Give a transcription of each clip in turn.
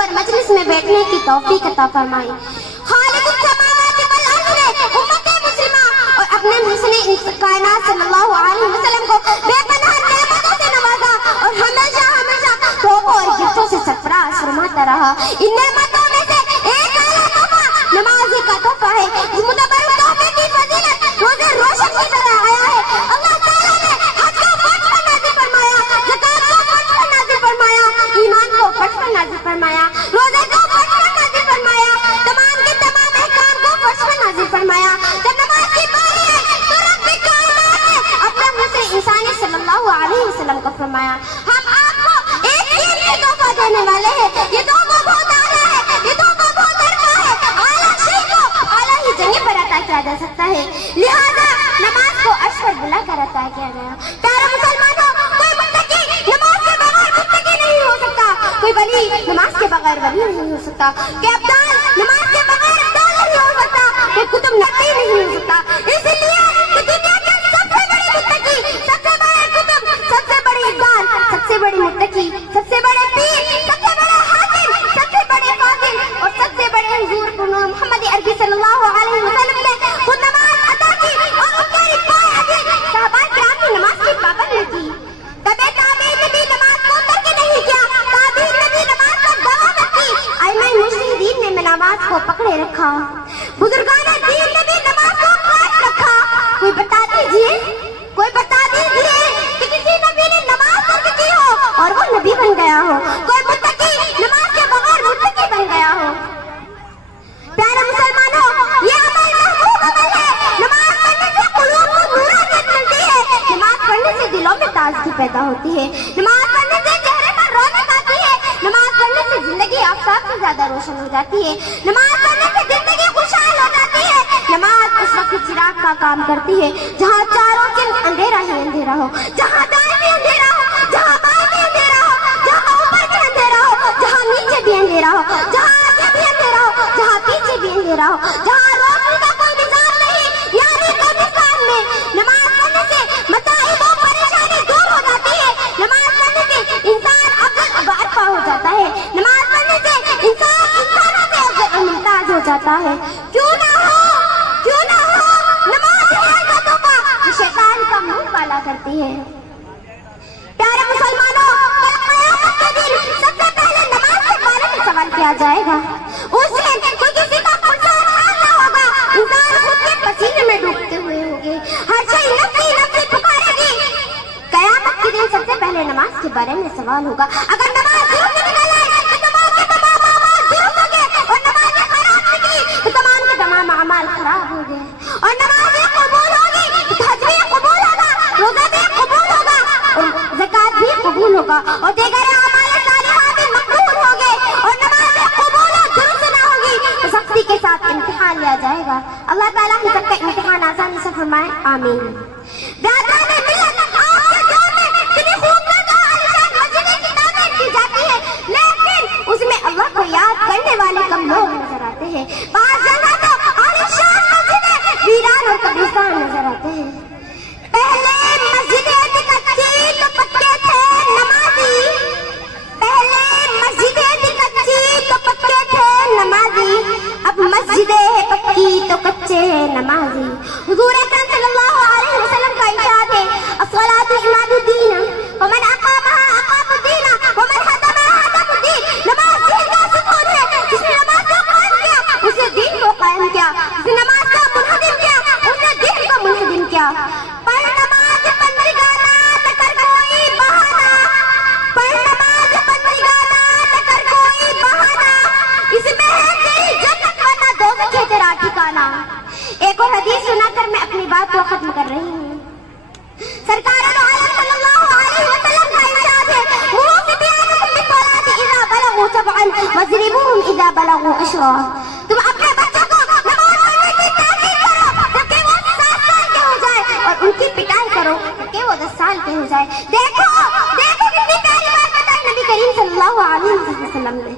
पर मजलिस में बैठने की तौफीक अता फरमाई। खालिकुस समावाति वल अर्ज़ ने उम्मत मुस्लिमा और अपने हुस्न कायनात सल्लल्लाहु अलैहि वसल्लम को बेपनाह नेमतों से नवाजा और हमेशा हमेशा तोहफों और गिफ्टों से सरफराज फरमाता रहा। इन नेमतों में से एक आला तोहफा नमाज का तोहफा है। इस मुतबर तोहफे की फजीलत रोज़े रोशन की तरह आया है। अल्लाह ताला ने हज को फर्ज पर नाज़िल फरमाया, ज़कात को फर्ज पर नाज़िल फरमाया, ईमान को फर्ज पर नाज़िल फरमाया, रोज़े को फर्ज पर नाज़िल फरमाया, तमाम के तमाम अहकाम को फर्ज पर नाज़िल फरमाया। जब नमाज की बारी आई तो रब्बे कायनात ने अपने मुझसे इंसानी सल्लल्लाहु अलैहि वसल्लम को फरमाया, हम आपको एक कीमती तोहफा देने वाले हैं। ये तोहफा बहुत आला है, ये तोहफा बहुत अरबा है। आला शय को आला ही जगह पर अता किया जा सकता है, लिहाजा नमाज को अर्श पर बुला कर अता किया गया। प्यारे मुसलमानों, कोई मुत्तकी नमाज के बगैर मुत्तकी नहीं हो सकता, कोई वली नमाज के बगैर वली नहीं हो सकता, कोई अब्दाल नमाज के बगैर अब्दाल नहीं हो सकता, कोई कुतुब नबी नहीं हो सकता। इसलिए कि दुनिया के सबसे बड़े मुत्तकी, सबसे बड़े कुतुब, सबसे बड़े अब्दाल, सबसे बड़े मुत्तकी, सबसे बड़े पीर, सबसे बड़े हाकिम, सबसे बड़े फाजिल और सबसे बड़े हुजूर मोहम्मद अरबी सल्लल्लाहु अलैहि वसल्लम ने खुद नमाज अदा की और उनके रिवायत है सहाबा किराम की नमाज की पाबंदी की। तबे ताबीन ने भी नमाज को तर्क नहीं किया, ताबीन ने भी नमाज पर दवामत की, अइम्मा मुजतहिदीन ने नमाज को पकड़े रखा, बुजुर्गान दीन ने भी नमाज को कायम रखा। कोई बता दीजिए, कोई बता दीजिए कि किसी नबी ने नमाज तर्क की हो और वो नबी बन गया हो, कोई मुत्तकी नमाज के बगैर मुत्तकी बन गया हो। प्यारे मुसलमानों, ये अमल महबूब अमल है। नमाज पढ़ने से क़ुलूब को नूरानियत मिलती है, नमाज पढ़ने से दिलों में ताज़गी पैदा होती है, नमाज पढ़ने से चेहरे पर रौनक आती है, नमाज पढ़ने से जिंदगी आफताब से ज्यादा रोशन हो जाती है, नमाज पढ़ने से जिंदगी खुशहाल हो जाती है। नमाज उस वक्त चिराग का काम करती है जहाँ चारों तरफ अंधेरा ही अंधेरा हो, जहाँ दाएं भी अंधेरा हो, जहाँ बाएं भी अंधेरा हो, जहाँ ऊपर भी अंधेरा हो, जहाँ नीचे भी अंधेरा हो, जहाँ आगे भी अंधेरा हो, जहाँ पीछे भी अंधेरा हो, जहाँ रोशनी का कोई निजाम नहीं, यानी कब्रिस्तान में नमाज पढ़ने से मसाइब और परेशानी दूर हो जाती है। नमाज पढ़ने से इंसान अब्दुल वारफा हो जाता है, नमाज पढ़ने से इंसान इंसानों से अब्दुल मुमताज हो जाता है। क्यों ना हो नमाज ऐसा तोहफा जो शैतान का मुंह काला करती है। प्यारे मुसलमानों, कल क़यामत के दिन सबसे पहले नमाज के बारे में सवाल किया जाएगा। उस दिन कोई किसी का पुरसान हाल ना होगा, इंसान खुद के पसीने में डूबते हुए होंगे, हर शय नफ्सी नफ्सी पुकारेगी। क़यामत के दिन सबसे पहले नमाज के बारे में सवाल होगा। अगर नमाज दुरुस्त निकल आए तो तमाम के तमाम अमाल दुरुस्त होंगे, और नमाज खराब निकली तो तमाम के तमाम अमाल खराब हो गए, और नमाज कबूल होगी तो हज भी कबूल होगा, रोजा भी कबूल होगा, और ज़कात भी कबूल होगा, और दीगर अमाल सालिहात भी मकबूल होंगे। और नमाज कबूल और दुरुस्त ना होगी तो सख्ती के साथ इम्तिहान लिया जाएगा। अल्लाह ताला हम सबका इम्तिहान आसानी से फरमाए, आमीन। बेअदबी मिल्लत आपके दौर में कितनी खूबसूरत और आलीशान मस्जिदें की तामीर की जाती है, लेकिन उसमें अल्लाह को याद करने वाले कम लोग नजर आते हैं। बाहर जगह तो आलीशान मस्जिदें वीरान और कब्रिस्तान नजर आते हैं। पहले मस्जिदें थी कच्ची तो पक्के थे नमाजी, पहले मस्जिदें थी कच्ची तो पक्के थे नमाजी, अब मस्जिदें है पक्की तो कच्चे हैं नमाजी। हुजूर अकरम सल्लल्लाहु अलैहि वसल्लम का इरशाद है, अस्सलातु इमादुद्दीन व मन अक़ामहा अक़ामुद्दीन व मन हदमहा हदमुद्दीन। नमाज दीन का सुकून है, जिसने नमाज को कायम किया उसने दीन को कायम किया, जिसने नमाज को मुनहदिम किया उसने दीन को मुनहदिम किया। पढ़ नमाज बंदगाना न कर कोई बहाना, पढ़ नमाज बंदगाना न कर कोई बहाना, इसमें है तेरी जन्नत वरना दोज़ख है तेरा ठिकाना। एक और हदीस सुनाकर मैं अपनी बात को खत्म कर रही हूँ। सरकार दो आलम सल्लल्लाहु अलैहि वसल्लम का इरशाद है, मुरू बिबियानकुम बिस्सलाति इज़ा बलगू सबअन वज़रिबूहुम इज़ा बलगू अशरा। तुम अपने बच्चों को नमाज पढ़ने की ताकीद करो ताकि वो 7 साल के हो जाए, और उनकी पिटाई करो ताकि वो 10 साल के हो जाए। देखो कितनी प्यारी बात बताई नबी करीम सल्लल्लाहु अलैहि वसल्लम ने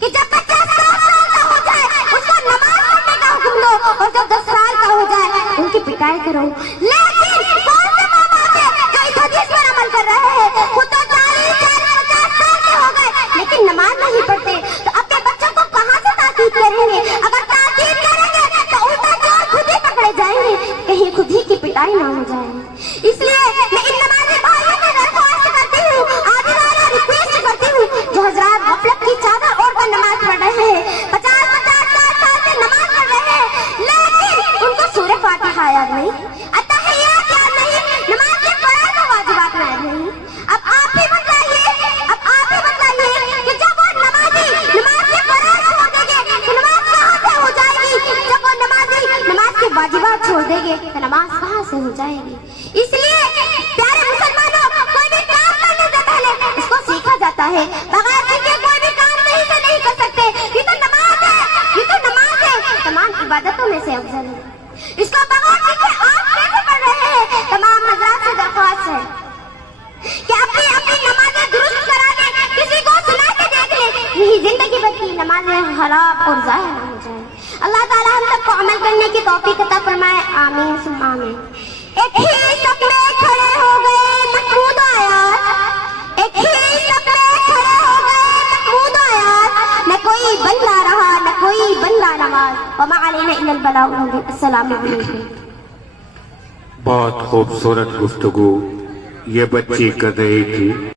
कि जब बच्चा 7 साल का हो जाए उसको नमाज पढ़ने का हुक्म दो, और जब 10 साल का हो जाए उनकी पिटाई करो। लेकिन कौन से माँ बाप है जो इस हदीस पर अमल कर रहे हैं? खुद तो 40, 50 साल के हो गए लेकिन नमाज नहीं पढ़ते, तो अब ضائع نہ ہو جائے. اس لیے میں ان نمازی بھائیوں سے درخواست کرتی ہوں, عاجزانہ ریکویسٹ کرتی ہوں, جو حضرات غفلت کی چادر اوڑھ کر نماز پڑھ رہے ہیں, 50-50 سال سے نماز پڑھ رہے ہیں, لیکن ان کو سورہ فاتحہ یاد نہیں, اتحیات یاد نہیں, نماز کے فرائض و واجبات یاد نہیں. اب آپ ہی بتائیے کہ جب وہ نمازی نماز کے فرائض چھوڑ دیں گے تو نماز کہاں سے ہو جائے گی؟ جب وہ نمازی نماز کے واجبات چھوڑ دیں گے تو نماز کہاں سے ہو جائے گی؟ اس لیے پیارے مسلمانوں, کوئی بھی کام کرنے سے پہلے اس کو سیکھا جاتا ہے. بغیر سیکھے کوئی بھی کام صحیح سے نہیں کر سکتے. یہ تو نماز ہے, تمام عبادتوں میں سے افضل ہے. اس کو بغیر سیکھے آپ کیسے پڑھ رہے ہیں؟ تمام حضرات سے درخواست ہے کہ اپنی نمازیں درست کرا دیں, کسی کو سنا کے دیکھ لیں, یہی زندگی بھر کی نمازیں خراب اور ضائع نہ ہو جائیں. اللہ تعالیٰ ہم سب کو عمل کرنے کی توفیق عطا فرمائے. آمین ثم آمین. ایک ہی صف میں کھڑے ہو گئے محمود آیات, ایک ہی صف میں کھڑے ہو گئے محمود آیات, نہ کوئی بننا رہا نہ کوئی بننا نماز, وما علینا الا البلاغ. السلام علیکم. بہت خوبصورت گفتگو یہ بچی کر رہی تھی.